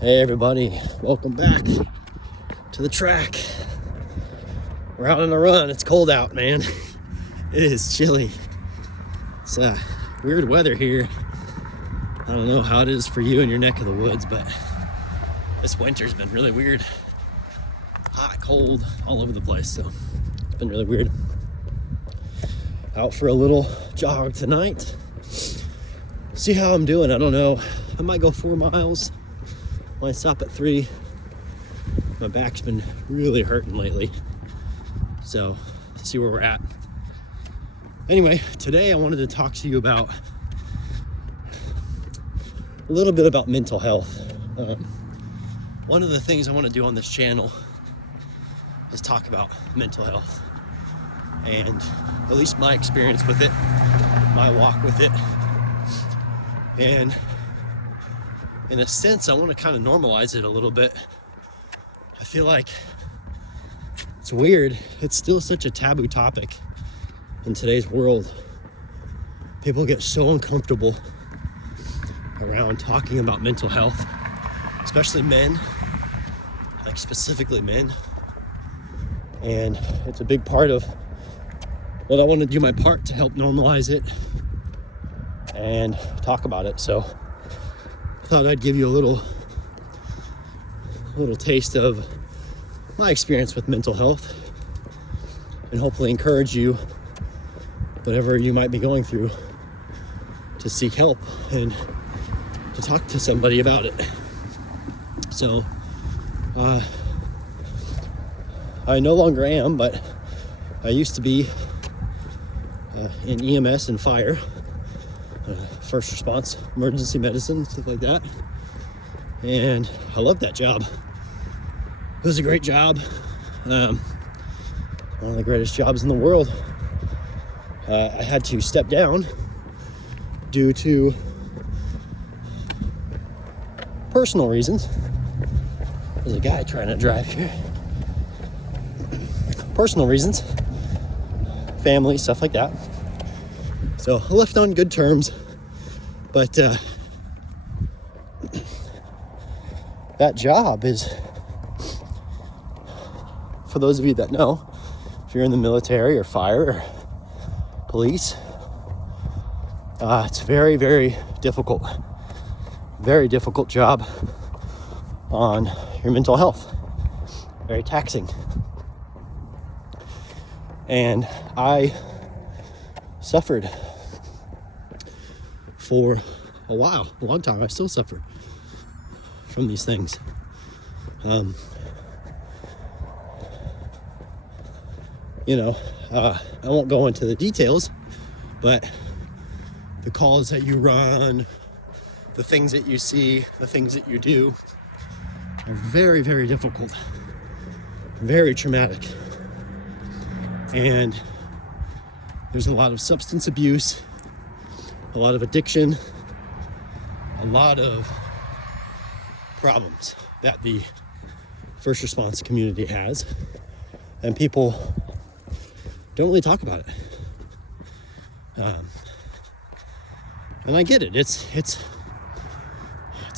Hey everybody, welcome back to the track. We're out on a run. It's cold out, man. It is chilly. It's weird weather here. I don't know how it is for you in your neck of the woods, but this winter's been really weird. Hot, cold, all over the place, so it's been really weird. Out for a little jog tonight. See how I'm doing. I don't know. I might go 4 miles. Might stop at 3. My back's been really hurting lately. So, see where we're at. Anyway, today I wanted to talk to you about a little bit about mental health. One of the things I want to do on this channel is talk about mental health and at least my experience with it, my walk with it. And in a sense, I want to kind of normalize it a little bit. I feel like it's weird. It's still such a taboo topic in today's world. People get so uncomfortable around talking about mental health, especially men, like specifically men. And it's a big part of what I want to do my part to help normalize it and talk about it. So I thought I'd give you a little taste of my experience with mental health and hopefully encourage you, whatever you might be going through, to seek help and to talk to somebody about it. So I no longer am, but I used to be in EMS and fire, first response, emergency medicine, stuff like that. And I loved that job. It was a great job. One of the greatest jobs in the world. I had to step down due to personal reasons. There's a guy trying to drive here. Personal reasons. Family, stuff like that. So I left on good terms, but that job is, for those of you that know, if you're in the military or fire or police, it's very, very difficult. Very difficult job on your mental health. Very taxing. And I suffered for a long time. I still suffer from these things. I won't go into the details, but the calls that you run, the things that you see, the things that you do are very, very difficult, very traumatic. And there's a lot of substance abuse, a lot of addiction, a lot of problems that the first response community has, and people don't really talk about it. And I get it. It's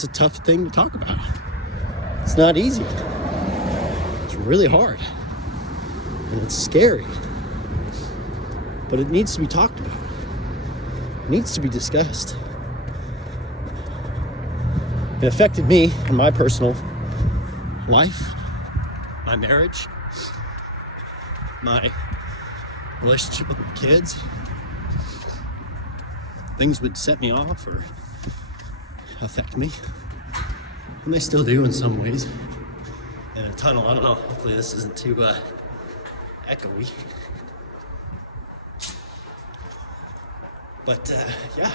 a tough thing to talk about. It's not easy. It's really hard. And it's scary. But it needs to be talked about. It needs to be discussed. It affected me in my personal life, my marriage, my relationship with my kids. Things would set me off or affect me. And they still do in some ways. In a tunnel, I don't know. Hopefully this isn't too echoey. But yeah,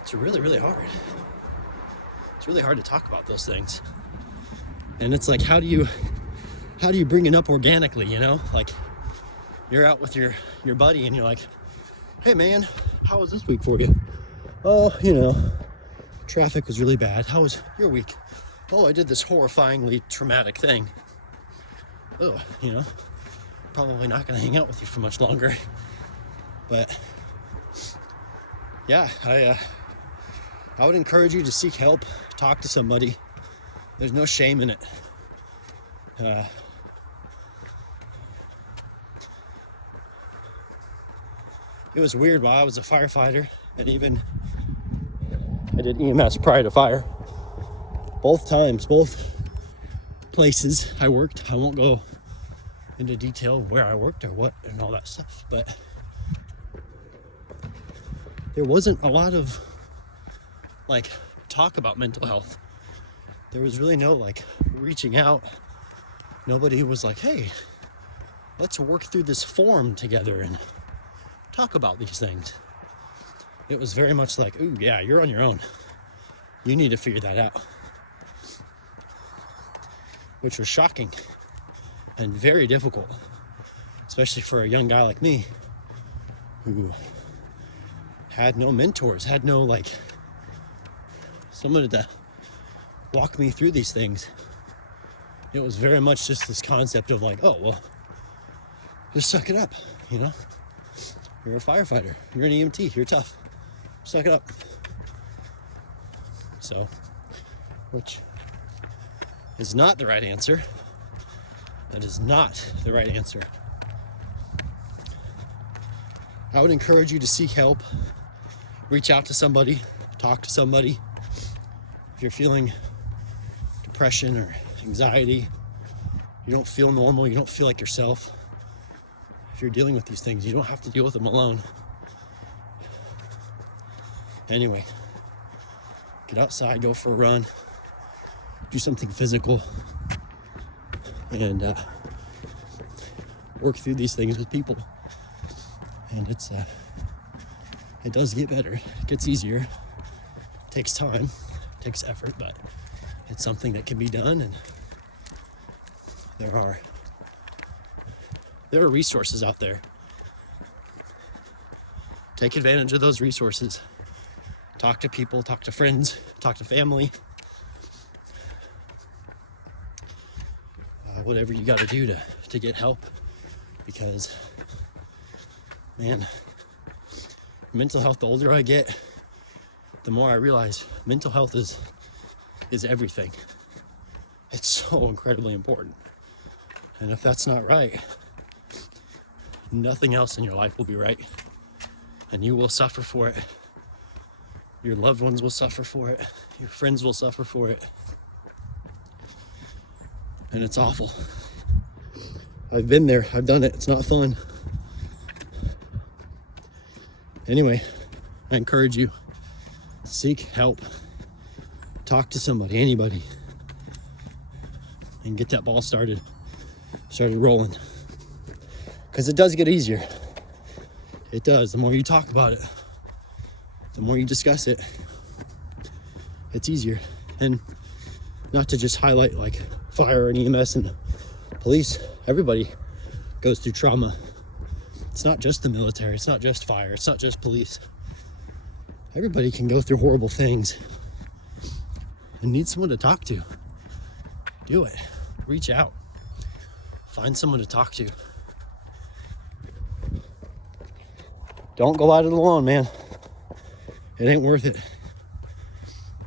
it's really, really hard. It's really hard to talk about those things. And it's like, how do you bring it up organically, you know? Like, you're out with your buddy and you're like, hey man, how was this week for you? Oh, traffic was really bad. How was your week? Oh, I did this horrifyingly traumatic thing. Oh, probably not gonna hang out with you for much longer. But yeah, I would encourage you to seek help, talk to somebody. There's no shame in it. It was weird while I was a firefighter, and even I did EMS prior to fire. Both places I worked, I won't go into detail where I worked or what and all that stuff, but there wasn't a lot of like talk about mental health. There was really no like reaching out. Nobody was like, hey, let's work through this form together and talk about these things. It was very much like, ooh, yeah, you're on your own. You need to figure that out. Which was shocking and very difficult, especially for a young guy like me who had no mentors, had no like someone to walk me through these things. It was very much just this concept of like, oh, well, just suck it up, you know? You're a firefighter, you're an EMT, you're tough. Suck it up. So, which is not the right answer. That is not the right answer. I would encourage you to seek help. Reach out to somebody, talk to somebody. If you're feeling depression or anxiety, you don't feel normal, you don't feel like yourself. If you're dealing with these things, you don't have to deal with them alone. Anyway, get outside, go for a run, do something physical, and work through these things with people. And it does get better. It gets easier. It takes time, it takes effort, but it's something that can be done. And there are resources out there. Take advantage of those resources. Talk to people, talk to friends, talk to family. Whatever you got to do to get help, because man, mental health, the older I get, the more I realize mental health is everything. It's so incredibly important. And if that's not right, nothing else in your life will be right. And you will suffer for it. Your loved ones will suffer for it. Your friends will suffer for it. And it's awful. I've been there. I've done it. It's not fun. Anyway, I encourage you, seek help. Talk to somebody, anybody, and get that ball started rolling. Because it does get easier. It does. The more you talk about it, the more you discuss it, it's easier. And not to just highlight like fire and EMS and police, everybody goes through trauma. It's not just the military, it's not just fire, it's not just police. Everybody can go through horrible things and need someone to talk to. Do it. Reach out. Find someone to talk to. Don't go at it alone, man. It ain't worth it.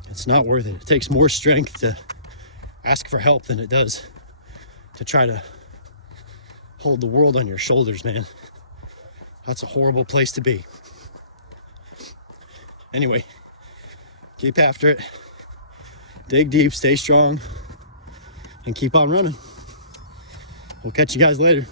It's not worth it. It takes more strength to ask for help than it does to try to hold the world on your shoulders, man. That's a horrible place to be. Anyway, keep after it. Dig deep, stay strong, and keep on running. We'll catch you guys later.